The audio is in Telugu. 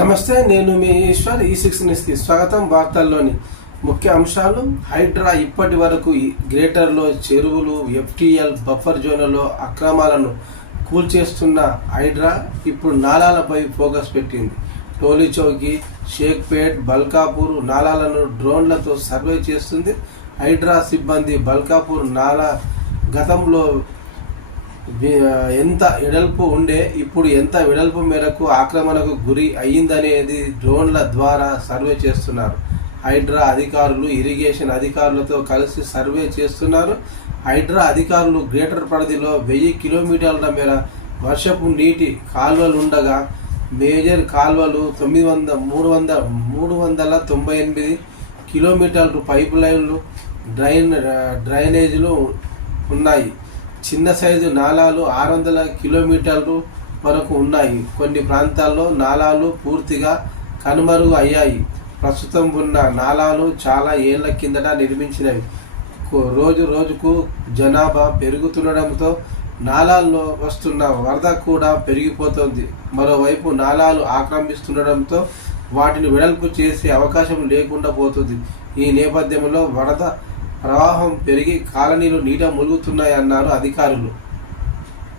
నమస్తే, నేను మీ ఈశ్వర్. ఈ6 న్యూస్కి స్వాగతం. వార్తల్లోని ముఖ్య అంశాలు. హైడ్రా ఇప్పటి వరకు గ్రేటర్లో చెరువులు, ఎఫ్టీఎల్ బఫర్ జోన్లలో అక్రమాలను కూల్చేస్తున్న హైడ్రా ఇప్పుడు నాలాలపై ఫోకస్ పెట్టింది. టోలీచౌకి, షేక్పేట్, బల్కాపూర్ నాలాలను డ్రోన్లతో సర్వే చేస్తుంది. హైడ్రా సిబ్బంది బల్కాపూర్ నాలా గతంలో ఎంత వెడల్పు ఉండే, ఇప్పుడు ఎంత వెడల్పు మేరకు ఆక్రమణకు గురి అయ్యిందనేది డ్రోన్ల ద్వారా సర్వే చేస్తున్నారు. హైడ్రా అధికారులు ఇరిగేషన్ అధికారులతో కలిసి సర్వే చేస్తున్నారు. హైడ్రా అధికారులు గ్రేటర్ పరిధిలో 1000 కిలోమీటర్ల మేర వర్షపు నీటి కాల్వలుండగా మేజర్ కాల్వలు 398 కిలోమీటర్లు పైప్ లైన్లు, డ్రైనేజీలు ఉన్నాయి. చిన్న సైజు నాలాలు 600 కిలోమీటర్లు వరకు ఉన్నాయి. కొన్ని ప్రాంతాల్లో నాలాలు పూర్తిగా కనుమరుగు అయ్యాయి. ప్రస్తుతం ఉన్న నాలాలు చాలా ఏళ్ల కిందట నిర్మించినవి. రోజు రోజుకు జనాభా పెరుగుతుండడంతో నాలాల్లో వస్తున్న వరద కూడా పెరిగిపోతుంది. మరోవైపు నాలాలు ఆక్రమిస్తుండడంతో వాటిని వెడల్పు చేసే అవకాశం లేకుండా పోతుంది. ఈ నేపథ్యంలో వరద ప్రవాహం పెరిగి కాలనీలు నీట మునుగుతున్నాయన్నారు అధికారులు.